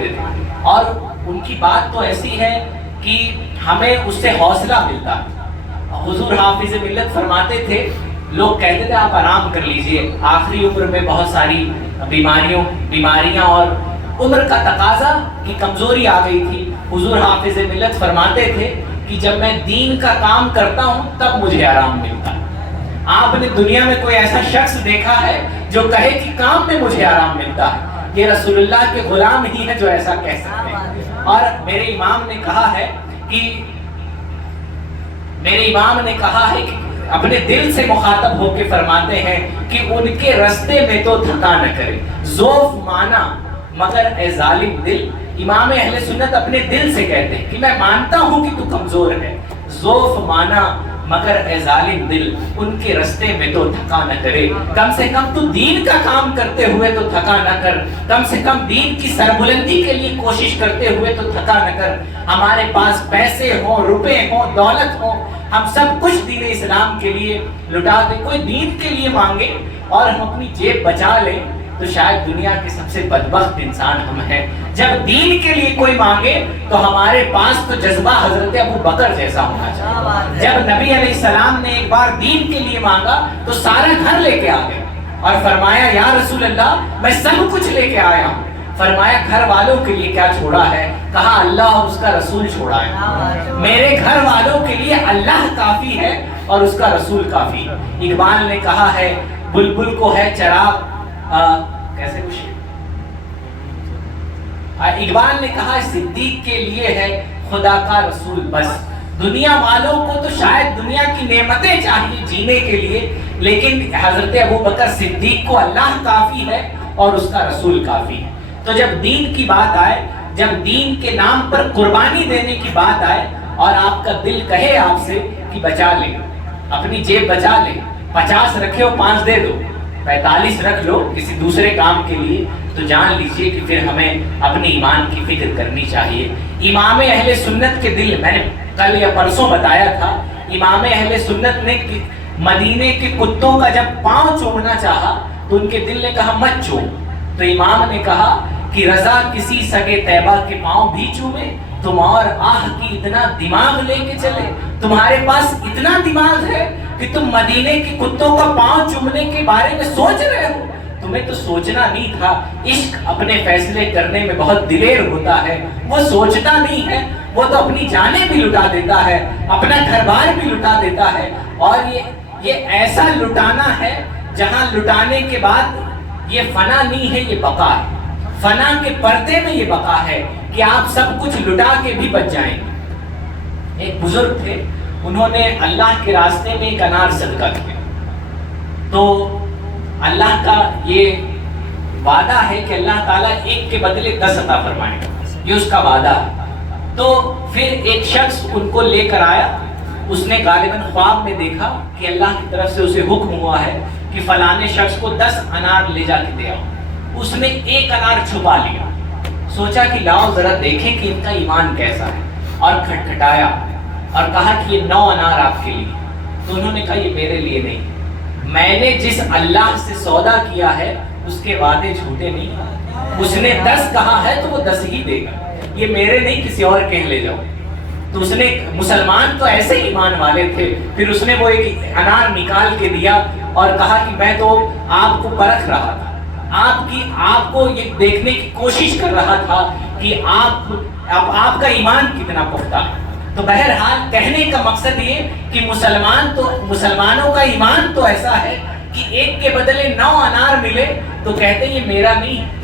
دیتے تھے، اور ان کی بات تو ایسی ہے کہ ہمیں اس سے حوصلہ ملتا ہے۔ حضور حافظ ملت فرماتے تھے، لوگ کہتے تھے آپ آرام کر لیجئے، آخری عمر میں بہت ساری بیماریاں اور عمر کا تقاضا کی کمزوری آ گئی تھی۔ حضور حافظ ملت فرماتے تھے کہ جب میں دین کا کام کرتا ہوں تب مجھے آرام ملتا ہے۔ آپ نے دنیا میں کوئی ایسا شخص دیکھا ہے جو کہے کہ کام میں مجھے آرام ملتا ہے؟ یہ رسول اللہ کے غلام ہی ہے جو ایسا کہہ سکتے ہیں۔ اور میرے امام نے کہا ہے کہ اپنے دل سے مخاطب ہو کے فرماتے ہیں کہ ان کے رستے میں تو تھکا نہ کرے، ذوف مانا مگر اے ظالم دل۔ امام اہل سنت اپنے دل سے کہتے ہیں کہ میں مانتا ہوں کہ تو کمزور ہے، ذوف مانا مگر اے ظالم دل، ان کے رستے میں تو تھکا نہ کرے۔ کم سے کم تو دین کا کام کرتے ہوئے تو تھکا نہ کر، کم سے کم دین کی سربلندی کے لیے کوشش کرتے ہوئے تو تھکا نہ کر۔ ہمارے پاس پیسے ہوں، روپے ہوں، دولت ہوں، ہم سب کچھ دین اسلام کے لیے لٹا دیں۔ کوئی دین کے لیے مانگے اور ہم اپنی جیب بچا لیں تو شاید دنیا کے سب سے بدبخت انسان ہم ہیں۔ جب دین کے لیے کوئی مانگے تو ہمارے پاس تو جذبہ حضرت ابو بکر جیسا ہونا چاہیے۔ جب نبی علیہ السلام نے ایک بار دین کے لیے مانگا تو سارا گھر لے کے آ گئے اور فرمایا یا رسول اللہ میں سب کچھ لے کے آیا ہوں۔ فرمایا گھر والوں کے لیے کیا چھوڑا ہے؟ کہا اللہ اور اس کا رسول چھوڑا ہے۔ میرے گھر والوں کے لیے اللہ کافی ہے اور اس کا رسول کافی۔ اقبال نے کہا ہے بلبل کو ہے چراغ کیسے کچھ اقبال نے کہا صدیق کے لیے ہے خدا کا رسول بس۔ دنیا والوں کو تو شاید دنیا کی نعمتیں چاہیے جینے کے لیے، لیکن حضرت ابو بکر صدیق کو اللہ کافی ہے اور اس کا رسول کافی ہے۔ تو جب دین کی بات آئے، جب دین کے نام پر قربانی دینے کی بات آئے اور آپ کا دل کہے آپ سے کہ بچا لے، اپنی جیب بچا لے، 50 رکھے ہو 5 دے دو، 45 رکھ لو کسی دوسرے کام کے لیے، تو جان لیجئے کہ پھر ہمیں اپنے ایمان کی فکر کرنی چاہیے۔ امام اہل سنت کے دل، میں نے کل یا پرسوں بتایا تھا، امام اہل سنت نے مدینے کے کتوں کا جب پاؤں چومنا چاہا تو ان کے دل نے کہا مت چوم، تو امام نے کہا کہ رضا کسی سگے طیبہ کے پاؤں بھی چومے، تم اور آہ کی اتنا دماغ لے کے چلے، تمہارے پاس اتنا دماغ ہے کہ تم مدینے کے کتوں کا پاؤں چومنے کے بارے میں سوچ رہے ہو؟ تمہیں تو سوچنا نہیں تھا۔ عشق اپنے فیصلے کرنے میں بہت دلیر ہوتا ہے، وہ سوچتا نہیں ہے، وہ تو اپنی جانیں بھی لٹا دیتا ہے، اپنا گھر بار بھی لٹا دیتا ہے، اور یہ ایسا لٹانا ہے جہاں لٹانے کے بعد یہ فنا نہیں ہے، یہ بقا ہے۔ فنا کے پردے میں یہ بقا ہے کہ آپ سب کچھ لٹا کے بھی بچ جائیں گے۔ ایک بزرگ تھے، انہوں نے اللہ کے راستے میں ایک انار صدقہ کیا، تو اللہ کا یہ وعدہ ہے کہ اللہ تعالیٰ ایک کے بدلے 10 عطا فرمائے گا، یہ اس کا وعدہ ہے۔ تو پھر ایک شخص ان کو لے کر آیا، اس نے غالباً خواب میں دیکھا کہ اللہ کی طرف سے اسے حکم ہوا ہے کہ فلانے شخص کو 10 انار لے جا کے دے آؤ۔ اس نے ایک انار چھپا لیا، سوچا کہ لاؤ ذرا دیکھیں کہ ان کا ایمان کیسا ہے، اور کھٹکھٹایا اور کہا کہ یہ 9 انار آپ کے لیے۔ تو انہوں نے کہا یہ میرے لیے نہیں، میں نے جس اللہ سے سودا کیا ہے اس کے وعدے جھوٹے نہیں، اس نے 10 کہا ہے تو وہ 10 ہی دے گا، یہ میرے نہیں کسی اور کے لے جاؤ۔ تو اس نے، مسلمان تو ایسے ہی ایمان والے تھے، پھر اس نے وہ ایک انار نکال کے دیا اور کہا کہ میں تو آپ کو پرکھ رہا تھا، آپ کو یہ دیکھنے کی کوشش کر رہا تھا کہ آپ کا ایمان کتنا پختہ ہے۔ تو بہرحال کہنے کا مقصد یہ کہ مسلمانوں کا ایمان تو ایسا ہے کہ ایک کے بدلے 9 انار ملے تو کہتے یہ میرا نہیں